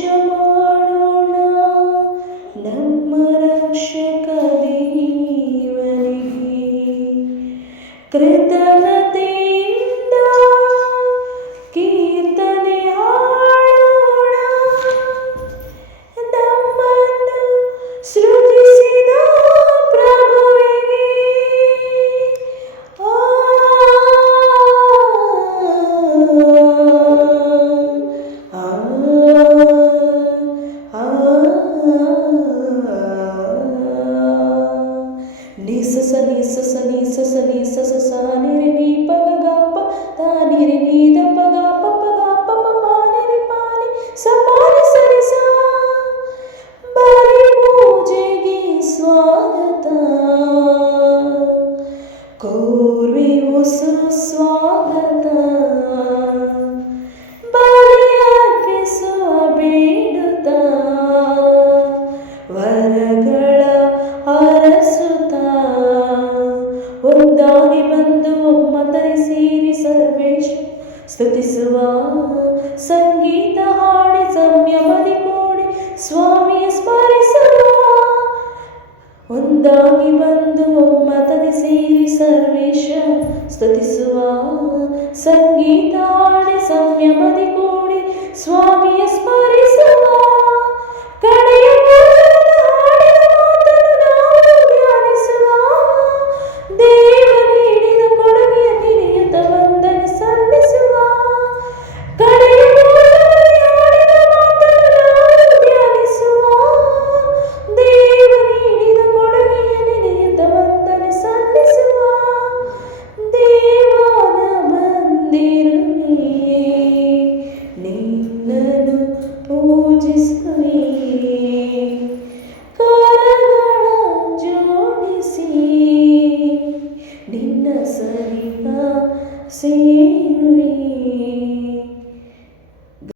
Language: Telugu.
ಜಯಘೋಷಮಾಡೋಣ ನಮ್ಮ ರಕ್ಷಕ ದೇವನಿಗೆ ಕೃತನ నిసస నిసస నిసస నిసస సానిరి నీ పగ గాప దానిరి నీద ಸ್ತುತಿಸುವ ಸಂಗೀತ ಹಾಡಿ ಸಂಯಮದಿ ಕೋಡಿ ಸ್ವಾಮಿಯ ಸ್ಮರಿಸುವ. ಒಂದಾಗಿ ಬಂದು ಒಮ್ಮತದಿ ಸೇರಿ ಸರ್ವೇಶ ಸ್ತುತಿಸುವ ಸಂಗೀತ ಹಾಡಿ ಸಂಯಮದಿ ಕೋಡಿ ಸ್ವಾಮಿಯ ಸ್ಮರಿಸುವ. singing